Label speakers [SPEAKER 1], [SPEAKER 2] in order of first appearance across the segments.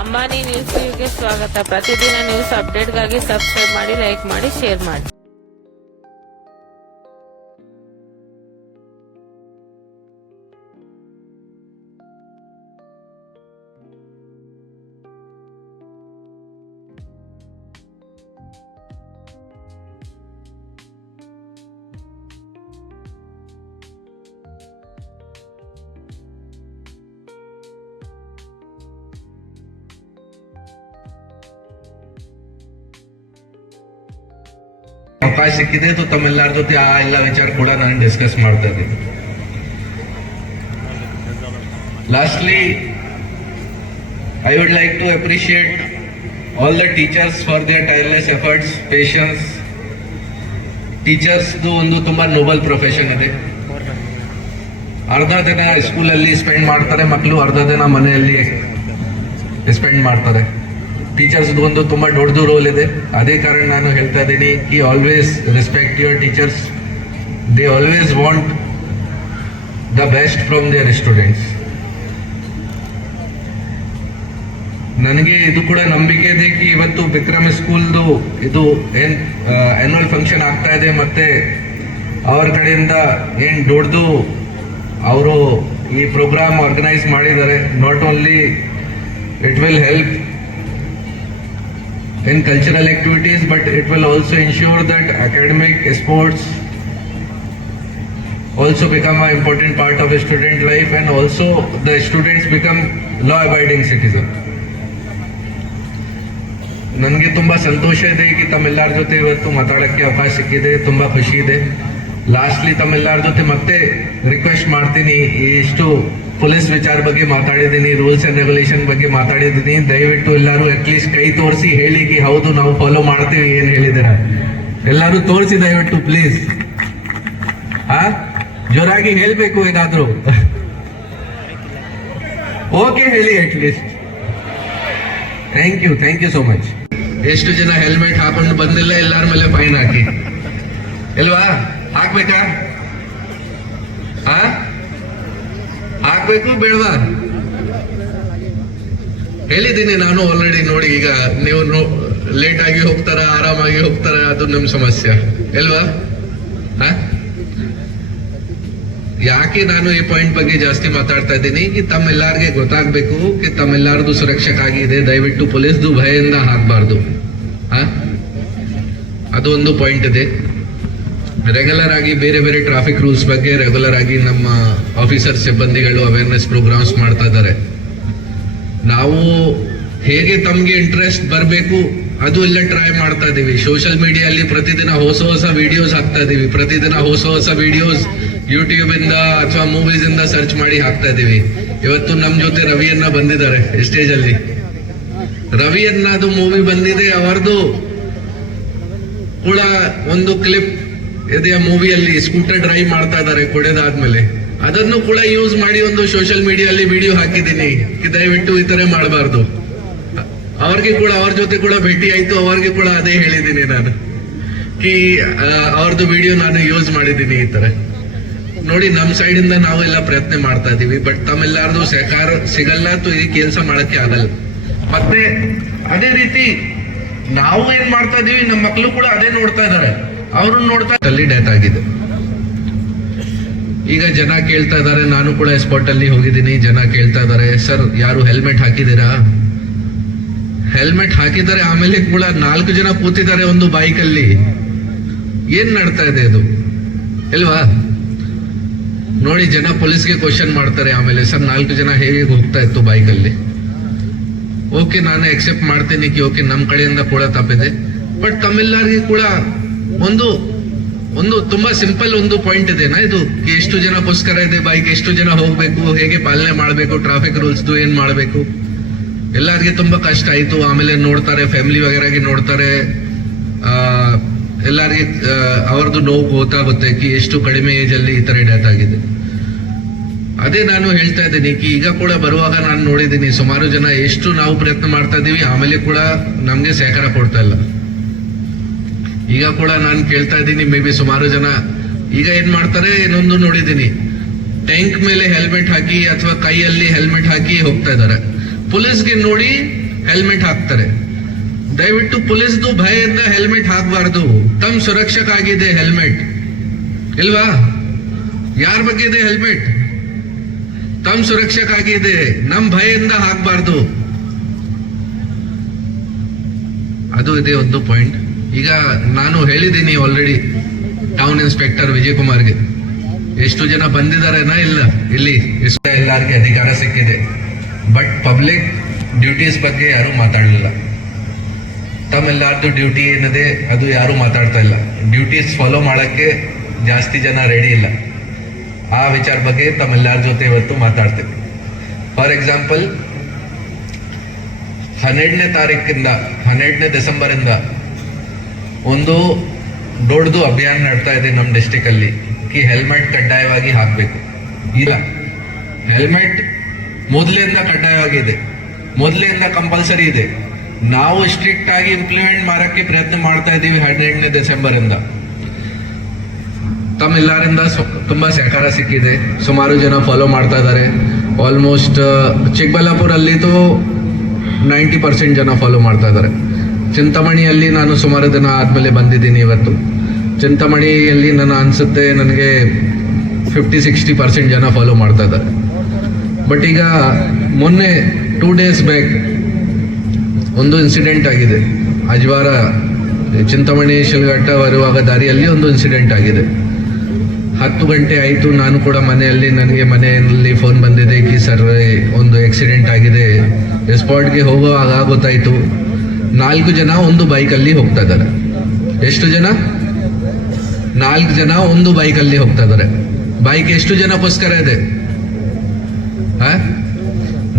[SPEAKER 1] Ambani news ಸ್ವಾಗತ. ಪ್ರತಿದಿನ news ಅಪ್ಡೇಟ್ಗಾಗಿ ಸಬ್ಸ್ಕ್ರೈಬ್ ಮಾಡಿ ಲೈಕ್ ಮಾಡಿ ಶೇರ್ ಮಾಡಿ.
[SPEAKER 2] ಅವಕಾಶ ಸಿಕ್ಕಿದೆ तो ತಮ್ಮೆಲ್ಲರ ಜೊತೆ, ಆ ಎಲ್ಲ ವಿಚಾರ ಕೂಡ ನಾನು ಡಿಸ್ಕಸ್ ಮಾಡ್ತಾ ಇದ್ದೀನಿ. Lastly I would like to appreciate all the teachers for their tireless efforts patience ಟೀಚರ್ಸ್ದು ಒಂದು ತುಂಬಾ ನೋಬಲ್ ಪ್ರೊಫೆಷನ್ ಇದೆ. ಅರ್ಧ ದಿನ ಸ್ಕೂಲಲ್ಲಿ ಸ್ಪೆಂಡ್ ಮಾಡ್ತಾರೆ ಮಕ್ಕಳು ಅರ್ಧ ದಿನ ಮನೆಯಲ್ಲಿ ಸ್ಪೆಂಡ್ ಮಾಡ್ತಾರೆ. ಟೀಚರ್ಸ್ ಒಂದು ತುಂಬಾ ದೊಡ್ಡದು ರೋಲ್ ಇದೆ. ಅದೇ ಕಾರಣ ನಾನು ಹೇಳ್ತಾ ಇದ್ದೀನಿ ಈ always respect your teachers they always want the best from their students ನನಗೆ ಇದು ಕೂಡ ನಂಬಿಕೆ ಇದೆ ಕಿ ಇವತ್ತು ವಿಕ್ರಮ್ ಸ್ಕೂಲ್ದು ಇದು ಏನ್ ಆನ್ಯುವಲ್ ಫಂಕ್ಷನ್ ಆಗ್ತಾ ಇದೆ ಮತ್ತೆ ಅವರ ಕಡೆಯಿಂದ ಏನ್ ದೊಡ್ಡದು ಅವರು ಈ ಪ್ರೋಗ್ರಾಮ್ ಆರ್ಗನೈಸ್ ಮಾಡಿದ್ದಾರೆ. Not only it will help in cultural activities, but it will also ensure that academic sports also become an important part of a student life and also the students become law abiding citizen. ನನಗೆ ತುಂಬಾ ಸಂತೋಷ ಇದೆ कि ತಮ್ಮೆಲ್ಲರ ಜೊತೆ ಇವತ್ತು ಮಾತಾಡೋಕ್ಕೆ ಅವಕಾಶ ಸಿಕ್ಕಿದೆ ತುಂಬಾ ಖುಷಿ ಇದೆ ಲಾಸ್ಟ್ಲಿ ತಮ್ಮೆಲ್ಲರ ಜೊತೆ ಮತ್ತೆ ರಿಕ್ವೆಸ್ಟ್ ಮಾಡ್ತೀನಿ ಎಷ್ಟು ಪೊಲೀಸ್ ವಿಚಾರ ಬಗ್ಗೆ ಮಾತಾಡಿದ್ದೀನಿ ರೂಲ್ಸ್ ಅಂಡ್ ರೆಗ್ಯುಲೇಷನ್ ಬಗ್ಗೆ ಮಾತಾಡಿದ್ದೀನಿ. ದಯವಿಟ್ಟು ಎಲ್ಲರೂ ಅಟ್ಲೀಸ್ಟ್ ಕೈ ತೋರಿಸಿ ಹೇಳಿಕೆ ಹೌದು, ನಾವು ಫಾಲೋ ಮಾಡ್ತೀವಿ, ಏನ್ ಹೇಳಿದಿರ ಎಲ್ಲರೂ ತೋರಿಸಿ ದಯವಿಟ್ಟು ಪ್ಲೀಸ್ ಹಾ ಜೋರಾಗಿ ಹೇಳ್ಬೇಕು ಏನಾದ್ರು? ಓಕೆ ಹೇಳಿ at least thank you thank you so much ಎಷ್ಟು ಜನ ಹೆಲ್ಮೆಟ್ ಹಾಕೊಂಡು ಬಂದಿಲ್ಲ, ಎಲ್ಲರ ಮೇಲೆ ಫೈನ್ ಹಾಕಿ. ಇಲ್ವಾ? ಹಾಕ್ಬೇಕಾ ಹಾ ಹಾಕ್ಬೇಕು, ಬೇಡವಾ? ಹೇಳಿದ್ದೀನಿ ನಾನು ಆಲ್ರೆಡಿ ನೋಡಿ, ಈಗ ನೀವು ಲೇಟ್ ಆಗಿ ಹೋಗ್ತಾರ, ಆರಾಮಾಗಿ ಹೋಗ್ತಾರ, ಅದು ನಿಮ್ ಸಮಸ್ಯೆ. ಎಲ್ವಾ ಯಾಕೆ ನಾನು ಈ ಪಾಯಿಂಟ್ ಬಗ್ಗೆ ಜಾಸ್ತಿ ಮಾತಾಡ್ತಾ ಇದ್ದೀನಿ? ಕಿ ತಮ್ಮೆಲ್ಲಾರ್ಗೆ ಗೊತ್ತಾಗ್ಬೇಕು ಕಿ ತಮ್ಮೆಲ್ಲರದು ಸುರಕ್ಷಕ್ಕಾಗಿದೆ ದಯವಿಟ್ಟು ಪೊಲೀಸ್ದು ಭಯದಿಂದ ಹಾಕ್ಬಾರ್ದು. ಹಾ? ಅದು ಒಂದು ಪಾಯಿಂಟ್ ಇದೆ. ರೆಗ್ಯುಲರ್ ಆಗಿ ಬೇರೆ ಬೇರೆ ಟ್ರಾಫಿಕ್ ರೂಲ್ಸ್ ಬಗ್ಗೆ ರೆಗ್ಯುಲರ್ ಆಗಿ ನಮ್ಮ ಆಫೀಸರ್ ಸಿಬ್ಬಂದಿಗಳು ಅವೇರ್ನೆಸ್ ಪ್ರೋಗ್ರಾಮ್ಸ್ ಮಾಡ್ತಾ ಇದ್ದಾರೆ. ನಾವು ಹೇಗೆ ತಮ್ಗೆ ಇಂಟ್ರೆಸ್ಟ್ ಬರಬೇಕು, ಅದು ಎಲ್ಲ ಟ್ರೈ ಮಾಡ್ತಾ ಇದೀವಿ ಸೋಷಿಯಲ್ ಮೀಡಿಯಲ್ಲಿ ಪ್ರತಿದಿನ ಹೊಸ ಹೊಸ ವಿಡಿಯೋಸ್ ಹಾಕ್ತಾ ಇದೀವಿ ಪ್ರತಿದಿನ ಹೊಸ ಹೊಸ ವಿಡಿಯೋಸ್ ಯೂಟ್ಯೂಬ್ ಇಂದ ಅಥವಾ ಮೂವೀಸ್ ಇಂದ ಸರ್ಚ್ ಮಾಡಿ ಹಾಕ್ತಾ ಇದೀವಿ ಇವತ್ತು ನಮ್ಮ ಜೊತೆ ರವಿಯನ್ನ ಬಂದಿದ್ದಾರೆ ಸ್ಟೇಜ್ ಅಲ್ಲಿ. ರವಿಯನ್ನದು ಮೂವಿ ಬಂದಿದೆ, ಅವರದು ಕೂಡ ಒಂದು ಕ್ಲಿಪ್ ಇದೆಯ ಮೂವಿಯಲ್ಲಿ ಸ್ಕೂಟರ್ ಡ್ರೈವ್ ಮಾಡ್ತಾ ಇದ್ದಾರೆ, ಕೊಡೆದಾದ್ಮೇಲೆ. ಅದನ್ನು ಕೂಡ ಯೂಸ್ ಮಾಡಿ ಒಂದು ಸೋಷಿಯಲ್ ಮೀಡಿಯಲ್ಲಿ ವಿಡಿಯೋ ಹಾಕಿದ್ದೀನಿ. ದಯವಿಟ್ಟು ಈ ತರ ಮಾಡಬಾರ್ದು. ಅವ್ರಿಗೆ ಕೂಡ, ಅವ್ರ ಜೊತೆ ಕೂಡ ಭೇಟಿ ಆಯ್ತು, ಅವ್ರಿಗೆ ಕೂಡ ಅದೇ ಹೇಳಿದ್ದೀನಿ ನಾನು. ಕಿ ಅವ್ರದ್ದು ವಿಡಿಯೋ ನಾನು ಯೂಸ್ ಮಾಡಿದ್ದೀನಿ ಈ ತರ. ನೋಡಿ ನಮ್ಮ ಸೈಡ್ ಇಂದ ನಾವೆಲ್ಲ ಪ್ರಯತ್ನ ಮಾಡ್ತಾ ಇದೀವಿ ಬಟ್ ತಮ್ಮೆಲ್ಲಾರ್ದು ಸಹಕಾರ ಸಿಗಲ್ಲ ಈ ಕೆಲಸ ಮಾಡಕ್ಕೆ ಆಗಲ್ಲ. ಮತ್ತೆ, ಅದೇ ರೀತಿ, ನಾವು ಏನ್ ಮಾಡ್ತಾ ಇದೀವಿ ನಮ್ಮ ಮಕ್ಕಳು ಕೂಡ ಅದೇ ನೋಡ್ತಾ ಇದಾರೆ ಅವರು ನೋಡ್ತಾ ಅಲ್ಲಿ ಡೆತ್ ಆಗಿದೆ. ಈಗ ಜನ ಕೇಳ್ತಾ ಇದಾರೆ ನಾನು ಕೂಡ ಸ್ಪಾಟ್ ಅಲ್ಲಿ ಹೋಗಿದ್ದೀನಿ, ಜನ ಕೇಳ್ತಾ ಇದಾರೆ ಸರ್, ಯಾರು ಹೆಲ್ಮೆಟ್ ಹಾಕಿದ್ದೀರಾ? ಹೆಲ್ಮೆಟ್ ಹಾಕಿದ್ದಾರೆ, ಆಮೇಲೆ ಕೂಡ ನಾಲ್ಕು ಜನ ಕೂತಿದ್ದಾರೆ ಒಂದು ಬೈಕ್ ಅಲ್ಲಿ. ಏನ್ ನಡ್ತಾ ಇದೆ ಇದು ಇಲ್ವಾ? ನೋಡಿ, ಜನ ಪೊಲೀಸ್ಗೆ ಕ್ವಶನ್ ಮಾಡ್ತಾರೆ ಆಮೇಲೆ. ಸರ್, ನಾಲ್ಕು ಜನ ಹೇಗೆ ಹೋಗ್ತಾ ಇತ್ತು ಬೈಕ್ ಅಲ್ಲಿ? ಓಕೆ, ನಾನು ಎಕ್ಸೆಪ್ಟ್ ಮಾಡ್ತೀನಿ, ಓಕೆ ನಮ್ಮ ಕಡೆಯಿಂದ ಕೂಡ ತಪ್ಪಿದೆ. ಬಟ್ ತಮ್ಮೆಲ್ಲರಿಗೆ ಕೂಡ ಒಂದು ಒಂದು ತುಂಬಾ ಸಿಂಪಲ್ ಒಂದು ಪಾಯಿಂಟ್ ಇದು. ಕಿ ಎಷ್ಟು ಜನಕ್ಕೋಸ್ಕರ ಇದೆ ಬೈಕ್ ಎಷ್ಟು ಜನ ಹೋಗ್ಬೇಕು, ಹೇಗೆ ಪಾಲನೆ ಮಾಡಬೇಕು ಟ್ರಾಫಿಕ್ ರೂಲ್ಸ್ ಏನ್ ಮಾಡಬೇಕು. ಎಲ್ಲರಿಗೆ ತುಂಬಾ ಕಷ್ಟ ಆಯ್ತು. ಆಮೇಲೆ ನೋಡ್ತಾರೆ ಫ್ಯಾಮಿಲಿ ವಗೇರಾಗಿ ನೋಡ್ತಾರೆ. ಎಲ್ಲರಿಗೆ ಅವ್ರದ್ದು ನೋವು ಗೊತ್ತಾಗುತ್ತೆ ಕಿ ಎಷ್ಟು ಕಡಿಮೆ ಏಜ್ ಅಲ್ಲಿ ಈ ತರ ಡೆತ್ ಆಗಿದೆ. ಅದೇ ನಾನು ಹೇಳ್ತಾ ಇದ್ದೀನಿ, ಕಿ ಈಗ ಕೂಡ ಬರುವಾಗ ನಾನು ನೋಡಿದ್ದೀನಿ, ಸುಮಾರು ಜನ ಎಷ್ಟು ನಾವು ಪ್ರಯತ್ನ ಮಾಡ್ತಾ ಇದೀವಿ, ಆಮೇಲೆ ಕೂಡ ನಮ್ಗೆ ಸಹಕಾರ ಕೊಡ್ತಾ ಇಲ್ಲ. ಈಗ ಕೂಡ ನಾನು ಕೇಳ್ತಾ ಇದ್ದೀನಿ ಮೇ ಬಿ ಸುಮಾರು ಜನ. ಈಗ ಏನ್ ಮಾಡ್ತಾರೆ, ಇನ್ನೊಂದು ನೋಡಿದ್ದೀನಿ. ಟ್ಯಾಂಕ್ ಮೇಲೆ ಹೆಲ್ಮೆಟ್ ಹಾಕಿ ಅಥವಾ ಕೈಯಲ್ಲಿ ಹೆಲ್ಮೆಟ್ ಹಾಕಿ ಹೋಗ್ತಾ ಇದ್ದಾರೆ. ಪೊಲೀಸ್ಗೆ ನೋಡಿ ಹೆಲ್ಮೆಟ್ ಹಾಕ್ತಾರೆ. ದಯವಿಟ್ಟು ಪೊಲೀಸ್ದು ಭಯದಿಂದ ಹೆಲ್ಮೆಟ್ ಹಾಕಬಾರ್ದು. ತಮ್ಮ ಸುರಕ್ಷಕ್ಕಾಗಿದೆ ಹೆಲ್ಮೆಟ್ ಇಲ್ವಾ? ಯಾರ ಬಗ್ಗೆ ಇದೆ ಹೆಲ್ಮೆಟ್ ತಮ್ಮ ಸುರಕ್ಷಕ್ಕಾಗಿದೆ. ನಮ್ ಭಯದಿಂದ ಹಾಕಬಾರ್ದು. ಅದು ಇದೆ ಒಂದು ಪಾಯಿಂಟ್ ಈಗ ನಾನು ಹೇಳಿದ್ದೀನಿ ಆಲ್ರೆಡಿ ಟೌನ್ ಇನ್ಸ್ಪೆಕ್ಟರ್ ವಿಜಯ್ ಕುಮಾರ್ಗೆ ಎಷ್ಟು ಜನ ಬಂದಿದ್ದಾರೆನೋ ಇಲ್ಲ? ಇಲ್ಲಿ ಎಷ್ಟು ಎಲ್ಲರಿಗೆ ಅಧಿಕಾರ ಸಿಕ್ಕಿದೆ. ಬಟ್ ಪಬ್ಲಿಕ್ ಡ್ಯೂಟೀಸ್ ಬಗ್ಗೆ ಯಾರು ಮಾತಾಡಲಿಲ್ಲ. ತಮ್ಮೆಲ್ಲಾರ್ದು ಡ್ಯೂಟಿ ಏನಿದೆ, ಅದು ಯಾರು ಮಾತಾಡ್ತಾ ಇಲ್ಲ. ಡ್ಯೂಟೀಸ್ ಫಾಲೋ ಮಾಡೋಕ್ಕೆ ಜಾಸ್ತಿ ಜನ ರೆಡಿ ಇಲ್ಲ. ಆ ವಿಚಾರ ಬಗ್ಗೆ ತಮ್ಮೆಲ್ಲರ ಜೊತೆ ಇವತ್ತು ಮಾತಾಡ್ತೇವೆ. ಫಾರ್ ಎಕ್ಸಾಂಪಲ್ ಹನ್ನೆರಡನೇ ತಾರೀಕಿಂದ, ಹನ್ನೆರಡನೇ ಡಿಸೆಂಬರ್ ಇಂದ ಒಂದು ದೊಡ್ಡದು ಅಭಿಯಾನ ನಡ್ತಾ ಇದೆ ನಮ್ಮ ಡಿಸ್ಟಿಕ್ ಅಲ್ಲಿ. ಕಿ ಹೆಲ್ಮೆಟ್ ಕಡ್ಡಾಯವಾಗಿ ಹಾಕಬೇಕು. ಇಲ್ಲ. ಹೆಲ್ಮೆಟ್ ಮೊದಲಿಂದ ಕಡ್ಡಾಯವಾಗಿದೆ. ಮೊದಲಿಂದ ಕಂಪಲ್ಸರಿ ಇದೆ. ನಾವು ಸ್ಟ್ರಿಕ್ಟ್ ಆಗಿ ಇಂಪ್ಲಿಮೆಂಟ್ ಮಾಡಕ್ಕೆ ಪ್ರಯತ್ನ ಮಾಡ್ತಾ ಇದ್ದೀವಿ ಹನ್ನೆರಡನೇ ಡಿಸೆಂಬರ್ ಇಂದ. ತಮ್ಮೆಲ್ಲರಿಂದ ತುಂಬಾ ಸಹಕಾರ ಸಿಕ್ಕಿದೆ. ಸುಮಾರು ಜನ ಫಾಲೋ ಮಾಡ್ತಾ ಇದ್ದಾರೆ. ಆಲ್ಮೋಸ್ಟ್ ಚಿಕ್ಕಬಳ್ಳಾಪುರ ಅಲ್ಲಿ ನೈಂಟಿ ಪರ್ಸೆಂಟ್ ಜನ ಫಾಲೋ ಮಾಡ್ತಾ ಇದ್ದಾರೆ. ಚಿಂತಾಮಣಿಯಲ್ಲಿ ನಾನು ಸುಮಾರು ದಿನ ಆದಮೇಲೆ ಬಂದಿದ್ದೀನಿ ಇವತ್ತು. ಚಿಂತಾಮಣಿಯಲ್ಲಿ ನಾನು ಅನ್ಸುತ್ತೆ ನನಗೆ ಫಿಫ್ಟಿ ಸಿಕ್ಸ್ಟಿ ಪರ್ಸೆಂಟ್ ಜನ ಫಾಲೋ ಮಾಡ್ತಾ ಇದ್ದಾರೆ. ಬಟ್ ಈಗ ಮೊನ್ನೆ ಟೂ ಡೇಸ್ ಬ್ಯಾಕ್ ಒಂದು ಇನ್ಸಿಡೆಂಟ್ ಆಗಿದೆ. ಅಜ್ವಾರ, ಚಿಂತಾಮಣಿ ಶಿಲ್ಘಟ್ಟ ಬರುವಾಗ ದಾರಿಯಲ್ಲಿ ಒಂದು ಇನ್ಸಿಡೆಂಟ್ ಆಗಿದೆ. ಹತ್ತು ಗಂಟೆ ಆಯಿತು, ನಾನು ಕೂಡ ಮನೆಯಲ್ಲಿ, ನನಗೆ ಮನೆಯಲ್ಲಿ ಫೋನ್ ಬಂದಿದೆ ಕಿ ಸರ್ ಒಂದು ಆಕ್ಸಿಡೆಂಟ್ ಆಗಿದೆ. ಸ್ಪಾಟ್ಗೆ ಹೋಗುವಾಗ ಗೊತ್ತಾಯಿತು ನಾಲ್ಕು ಜನ ಒಂದು ಬೈಕಲ್ಲಿ ಹೋಗ್ತಾ ಇದ್ದಾರೆ ಎಷ್ಟು ಜನ? ನಾಲ್ಕು ಜನ ಒಂದು ಬೈಕಲ್ಲಿ ಹೋಗ್ತಾ ಇದ್ದಾರೆ ಬೈಕ್ ಎಷ್ಟು ಜನಕ್ಕೋಸ್ಕರ ಇದೆ?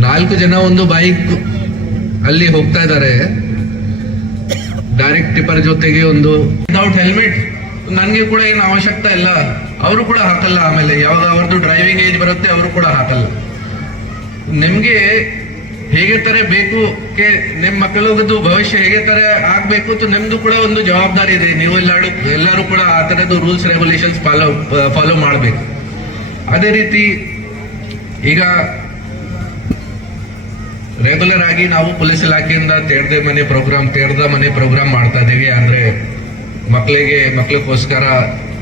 [SPEAKER 2] ನಾಲ್ಕು ಜನ ಒಂದು ಬೈಕ್ ಅಲ್ಲಿ ಹೋಗ್ತಾ ಇದ್ದಾರೆ. ಡೈರೆಕ್ಟ್ ಟಿಪ್ಪರ್ ಜೊತೆಗೆ ಒಂದು ವಿದೌಟ್ ಹೆಲ್ಮೆಟ್ ನನಗೆ ಕೂಡ ಏನು ಅವಶ್ಯಕತೆ ಇಲ್ಲ. ಅವರು ಕೂಡ ಹಾಕಲ್ಲ ಆಮೇಲೆ. ಯಾವ್ದು ಅವ್ರದ್ದು ಡ್ರೈವಿಂಗ್ ಏಜ್ ಬರುತ್ತೆ, ಅವರು ಕೂಡ ಹಾಕಲ್ಲ. ನಿಮ್ಗೆ ಹೇಗೆ ತರ ಬೇಕು ನಿಮ್ ಮಕ್ಕಳದ್ದು ಭವಿಷ್ಯ ಹೇಗೆ ತರ ಆಗ್ಬೇಕು ಅಂತ ನಿಮ್ದು ಕೂಡ ಒಂದು ಜವಾಬ್ದಾರಿ ಇದೆ. ನೀವು ಎಲ್ಲರೂ ಎಲ್ಲರೂ ಕೂಡ ಆ ತರದ್ದು ರೂಲ್ಸ್ ರೆಗ್ಯುಲೇಷನ್ಸ್ ಫಾಲೋ ಫಾಲೋ ಮಾಡಬೇಕು. ಅದೇ ರೀತಿ ಈಗ ರೆಗ್ಯುಲರ್ ಆಗಿ ನಾವು ಪೊಲೀಸ್ ಇಲಾಖೆಯಿಂದ ತೆರೆದ ಮನೆ ಪ್ರೋಗ್ರಾಮ್ ತೆರೆದ ಮನೆ ಪ್ರೋಗ್ರಾಮ್ ಮಾಡ್ತಾ ಇದೀವಿ ಅಂದ್ರೆ ಮಕ್ಕಳಿಗೆ ಮಕ್ಕಳಿಗೋಸ್ಕರ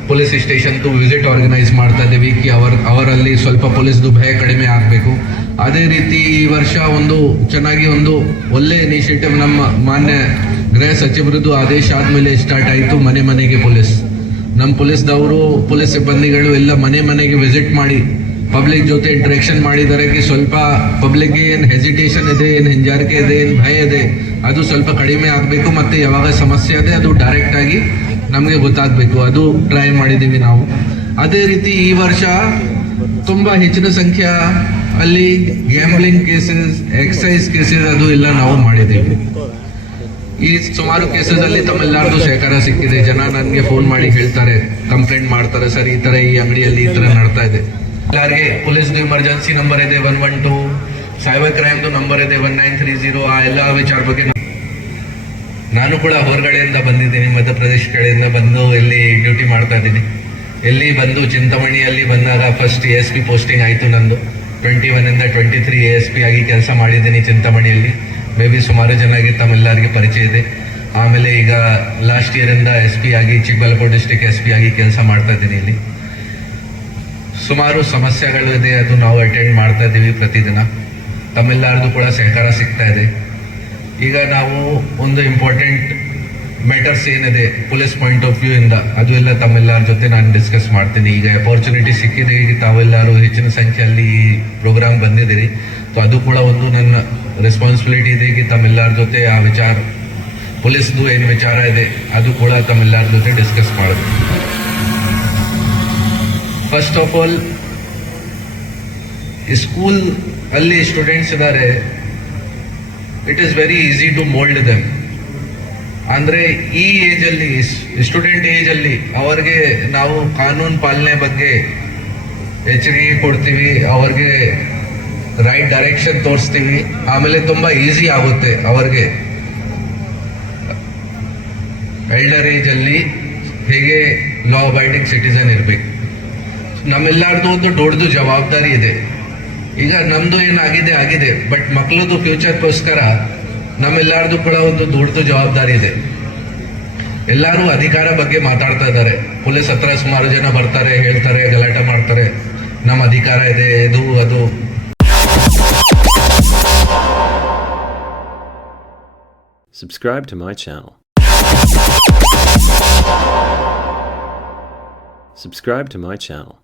[SPEAKER 2] police station to visit organise ಮಾಡ್ತಾ ಇದ್ದೀವಿ. ಕಿ ಅವರ್ ಅವರಲ್ಲಿ ಸ್ವಲ್ಪ ಪೊಲೀಸ್ದು ಭಯ ಕಡಿಮೆ ಆಗಬೇಕು. ಅದೇ ರೀತಿ ಈ ವರ್ಷ ಒಂದು ಚೆನ್ನಾಗಿ ಒಂದು ಒಳ್ಳೆ ಇನಿಷಿಯೇಟಿವ್ ನಮ್ಮ ಮಾನ್ಯ ಗೃಹ ಸಚಿವರದ್ದು ಆದೇಶ ಆದಮೇಲೆ ಸ್ಟಾರ್ಟ್ ಆಯಿತು. ಮನೆ ಮನೆಗೆ ಪೊಲೀಸ್. ನಮ್ಮ ಪೊಲೀಸ್ದವರು, ಪೊಲೀಸ್ ಸಿಬ್ಬಂದಿಗಳು ಎಲ್ಲ ಮನೆ ಮನೆಗೆ ವಿಸಿಟ್ ಮಾಡಿ, ಪಬ್ಲಿಕ್ ಜೊತೆ ಇಂಟ್ರಾಕ್ಷನ್ ಮಾಡಿದರೆ ಸ್ವಲ್ಪ ಪಬ್ಲಿಕ್ಗೆ ಏನು ಹೆಸಿಟೇಷನ್ ಇದೆ, ಏನು ಹಿಂಜಾರಿಕೆ ಇದೆ, ಏನು ಭಯ ಇದೆ, ಅದು ಸ್ವಲ್ಪ ಕಡಿಮೆ ಆಗಬೇಕು. ಮತ್ತು ಯಾವಾಗ ಸಮಸ್ಯೆ ಇದೆ, ಅದು ಡೈರೆಕ್ಟ್ ಆಗಿ ನಮಗೆ ಗೊತ್ತಾಗಬೇಕು. ಅದು ಟ್ರೈ ಮಾಡಿದ್ದೀವಿ ನಾವು. ಅದೇ ರೀತಿ ಈ ವರ್ಷ ತುಂಬಾ ಹೆಚ್ಚಿನ ಸಂಖ್ಯೆ ಅಲ್ಲಿ ಗ್ಯಾಮ್ಲಿಂಗ್ ಕೇಸಸ್ ಎಕ್ಸೈಸ್ ಕೇಸಸ್ ಅದು ಎಲ್ಲ ನಾವು ಮಾಡಿದ್ದೀವಿ. ಈ ಸುಮಾರು ಕೇಸಸ್ ಅಲ್ಲಿ ತಮ್ಮೆಲ್ಲರಿಗೂ ಸಹಕಾರ ಸಿಕ್ಕಿದೆ. ಜನ ನನಗೆ ಫೋನ್ ಮಾಡಿ ಹೇಳ್ತಾರೆ ಕಂಪ್ಲೇಂಟ್ ಮಾಡ್ತಾರೆ, ಸರ್, ಈ ತರ ಈ ಅಂಗಡಿಯಲ್ಲಿ ಈ ತರ ನಡ್ತಾ ಇದೆ. ಎಲ್ಲರಿಗೆ ಪೊಲೀಸ್ ಎಮರ್ಜೆನ್ಸಿ ನಂಬರ್ ಇದೆ one one two cyber crime number ಇದೆ ಒನ್ ನೈನ್ ತ್ರೀ ಜೀರೋ ಆ ಎಲ್ಲ ವಿಚಾರ ಬಗ್ಗೆ ನಾನು ಕೂಡ ಹೊರಗಡೆಯಿಂದ ಬಂದಿದ್ದೀನಿ, ಮಧ್ಯಪ್ರದೇಶ ಕಡೆಯಿಂದ ಬಂದು ಇಲ್ಲಿ ಡ್ಯೂಟಿ ಮಾಡ್ತಾ ಇದ್ದೀನಿ. ಎಲ್ಲಿ ಬಂದು ಚಿಂತಾಮಣಿಯಲ್ಲಿ ಬಂದಾಗ first A S P posting ಆಯಿತು ನಂದು. Twenty ಒನ್ನಿಂದ twenty three A S P ಆಗಿ ಕೆಲಸ ಮಾಡಿದ್ದೀನಿ ಚಿಂತಾಮಣಿಯಲ್ಲಿ. ಮೇ ಬಿ ಸುಮಾರು ಜನರಿಗೆ ತಮ್ಮೆಲ್ಲರಿಗೆ ಪರಿಚಯ ಇದೆ. ಆಮೇಲೆ ಈಗ ಲಾಸ್ಟ್ ಇಯರ್ ಇಂದ ಎಸ್ ಪಿ ಆಗಿ, ಚಿಕ್ಕಬಳ್ಳಾಪುರ ಡಿಸ್ಟಿಕ್ ಎಸ್ ಪಿ ಆಗಿ ಕೆಲಸ ಮಾಡ್ತಾ ಇದ್ದೀನಿ ಇಲ್ಲಿ. ಸುಮಾರು ಸಮಸ್ಯೆಗಳು ಇದೆ ಅದು ನಾವು ಅಟೆಂಡ್ ಮಾಡ್ತಾ ಇದ್ದೀವಿ ಪ್ರತಿದಿನ. ತಮ್ಮೆಲ್ಲರದು ಕೂಡ ಸಹಕಾರ ಸಿಗ್ತಾ ಇದೆ. ಈಗ ನಾವು ಒಂದು ಇಂಪಾರ್ಟೆಂಟ್ ಮ್ಯಾಟರ್ಸ್ ಏನಿದೆ ಪೊಲೀಸ್ ಪಾಯಿಂಟ್ ಆಫ್ ವ್ಯೂ ಇಂದ, ಅದು ಎಲ್ಲ ತಮ್ಮೆಲ್ಲರ ಜೊತೆ ನಾನು ಡಿಸ್ಕಸ್ ಮಾಡ್ತೀನಿ. ಈಗ ಅಪಾರ್ಚುನಿಟಿ ಸಿಕ್ಕಿದೆ, ಈಗ ತಾವೆಲ್ಲರೂ ಹೆಚ್ಚಿನ ಸಂಖ್ಯೆಯಲ್ಲಿ ಈ ಪ್ರೋಗ್ರಾಮ್ ಬಂದಿದ್ದೀರಿ. ಸೊ ಅದು ಕೂಡ ಒಂದು ನನ್ನ ರೆಸ್ಪಾನ್ಸಿಬಿಲಿಟಿ ಇದೆ ಈಗ ತಮ್ಮೆಲ್ಲರ ಜೊತೆ ಆ ವಿಚಾರ ಪೊಲೀಸ್ದು ಏನು ವಿಚಾರ ಇದೆ, ಅದು ಕೂಡ ತಮ್ಮೆಲ್ಲರ ಜೊತೆ ಡಿಸ್ಕಸ್ ಮಾಡಬೇಕು ಫಸ್ಟ್ ಆಫ್ ಆಲ್ ಸ್ಕೂಲ್ ಅಲ್ಲಿ ಸ್ಟೂಡೆಂಟ್ಸ್ ಇದ್ದಾರೆ it is very easy to mould them ಅಂದ್ರೆ ಈ ಏಜಲ್ಲಿ ಸ್ಟೂಡೆಂಟ್ ಏಜಲ್ಲಿ ಅವರಿಗೆ ನಾವು ಕಾನೂನು ಪಾಲನೆ ಬಗ್ಗೆ ಎಚ್ಚರಿಕೆ ಕೊಡ್ತೀವಿ, ಅವ್ರಿಗೆ ರೈಟ್ ಡೈರೆಕ್ಷನ್ ತೋರಿಸ್ತೀವಿ, ಆಮೇಲೆ ತುಂಬಾ ಈಸಿ ಆಗುತ್ತೆ ಅವ್ರಿಗೆ. ಎಲ್ಡರ್ ಏಜಲ್ಲಿ ಹೇಗೆ ಲಾ ಅಬೈಡಿಂಗ್ ಸಿಟಿಸನ್ ಇರಬೇಕು. ನಮ್ಮೆಲ್ಲಾರ್ದು ಒಂದು ದೊಡ್ಡದು ಜವಾಬ್ದಾರಿ ಇದೆ. ಈಗ ನಮ್ದು ಏನಾಗಿದೆ, ಆಗಿದೆ. ಬಟ್ ಮಕ್ಕಳದು ಫ್ಯೂಚರ್ಗೋಸ್ಕರ ನಮ್ಮೆಲ್ಲರದು ಕೂಡ ಒಂದು ದೊಡ್ಡದು ಜವಾಬ್ದಾರಿ ಇದೆ. ಎಲ್ಲರೂ ಅಧಿಕಾರ ಬಗ್ಗೆ ಮಾತಾಡ್ತಾ ಇದ್ದಾರೆ. ಪೊಲೀಸ್ ಹತ್ರ ಸುಮಾರು ಜನ ಬರ್ತಾರೆ, ಹೇಳ್ತಾರೆ, ಗಲಾಟೆ ಮಾಡ್ತಾರೆ. ನಮ್ಮ ಅಧಿಕಾರ ಇದೆ, ಇದು, ಅದು.
[SPEAKER 3] Subscribe to my channel. Subscribe to my channel.